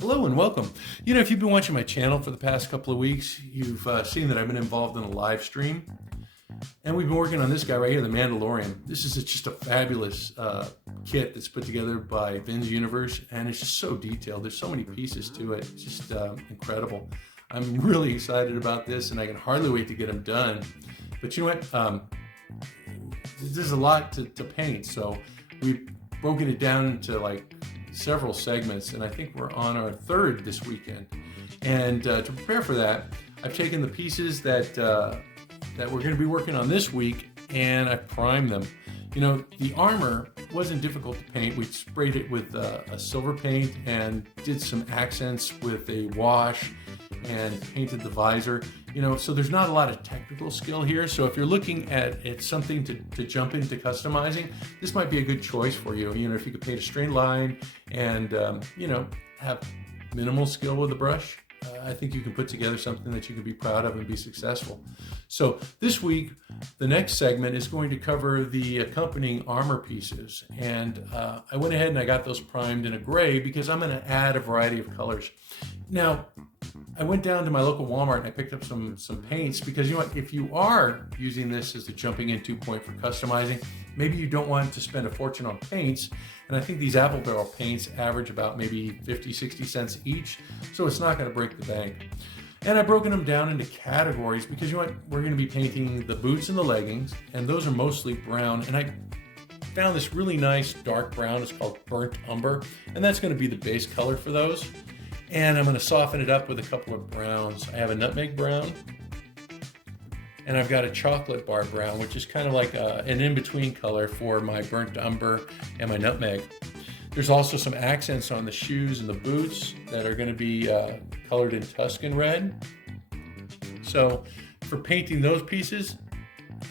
Hello and welcome. You know, if you've been watching my channel for the past couple of weeks, you've seen that I've been involved in a live stream. And we've been working on this guy right here, the Mandalorian. This is just a fabulous kit that's put together by Vin's Universe, and it's just so detailed. There's so many pieces to it. It's just incredible. I'm really excited about this, and I can hardly wait to get them done. But you know what? There's a lot to paint, so we've broken it down into like several segments, and I think we're on our third this weekend. And to prepare for that, I've taken the pieces that we're going to be working on this week, and I primed them. You know, the armor wasn't difficult to paint. We sprayed it with a silver paint and did some accents with a wash and painted the visor. You know, so there's not a lot of technical skill here. So if you're looking at something to jump into customizing, this might be a good choice for you. You know, if you could paint a straight line and, you know, have minimal skill with a brush, I think you can put together something that you can be proud of and be successful. So this week, the next segment is going to cover the accompanying armor pieces. And I went ahead and I got those primed in a gray because I'm going to add a variety of colors. Now, I went down to my local Walmart and I picked up some paints because, you know what, if you are using this as the jumping in point for customizing, maybe you don't want to spend a fortune on paints. And I think these apple barrel paints average about maybe 50, 60 cents each. So it's not going to break the bank. And I've broken them down into categories because, you know what, we're going to be painting the boots and the leggings, and those are mostly brown. And I found this really nice dark brown. It's called burnt umber, and that's going to be the base color for those. And I'm going to soften it up with a couple of browns. I have a nutmeg brown, and I've got a chocolate bar brown, which is kind of like an in-between color for my burnt umber and my nutmeg. There's also some accents on the shoes and the boots that are going to be colored in Tuscan red. So for painting those pieces,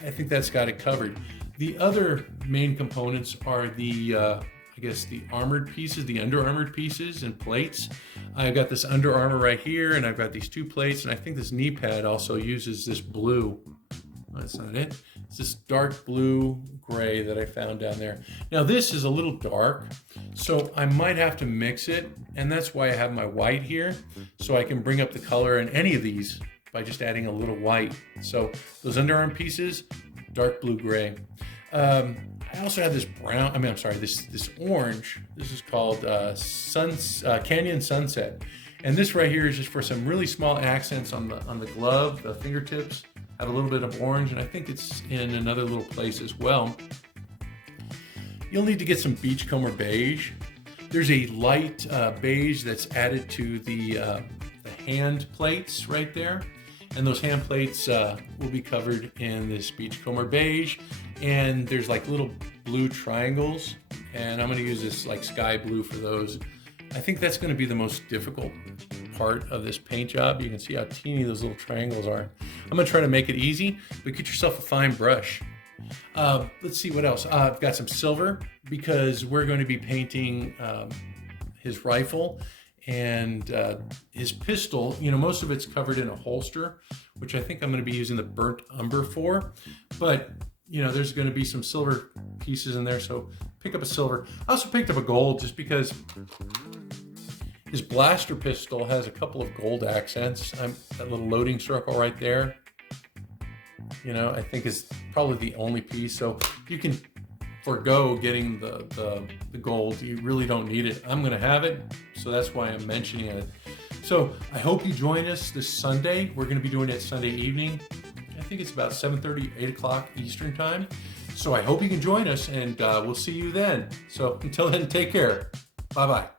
I think that's got it covered. The other main components are the I guess the armored pieces, the under armored pieces and plates. I've got this Under Armour right here, and I've got these two plates, and I think this knee pad also uses this blue. That's not it. It's this dark blue gray that I found down there. Now this is a little dark, so I might have to mix it, and that's why I have my white here, so I can bring up the color in any of these by just adding a little white. So those underarm pieces, dark blue gray. I also have this brown, this orange. This is called Canyon Sunset. And this right here is just for some really small accents on the glove, the fingertips. Have a little bit of orange, and I think it's in another little place as well. You'll need to get some beachcomber beige. There's a light beige that's added to the hand plates right there. And those hand plates will be covered in this beachcomber beige. And there's like little blue triangles, and I'm going to use this like sky blue for those. I think that's going to be the most difficult part of this paint job. You can see how teeny those little triangles are. I'm going to try to make it easy, but get yourself a fine brush. Let's see what else. I've got some silver because we're going to be painting his rifle and his pistol. You know, most of it's covered in a holster, which I think I'm going to be using the burnt umber for, but you know, there's going to be some silver pieces in there, so pick up a silver. I also picked up a gold just because his blaster pistol has a couple of gold accents. That little loading circle right there, you know, I think is probably the only piece. So you can forego getting the gold. You really don't need it. I'm going to have it, so that's why I'm mentioning it. So I hope you join us this Sunday. We're going to be doing it Sunday evening. I think it's about 7:30, 8 o'clock Eastern time. So I hope you can join us, and we'll see you then. So until then, take care. Bye-bye.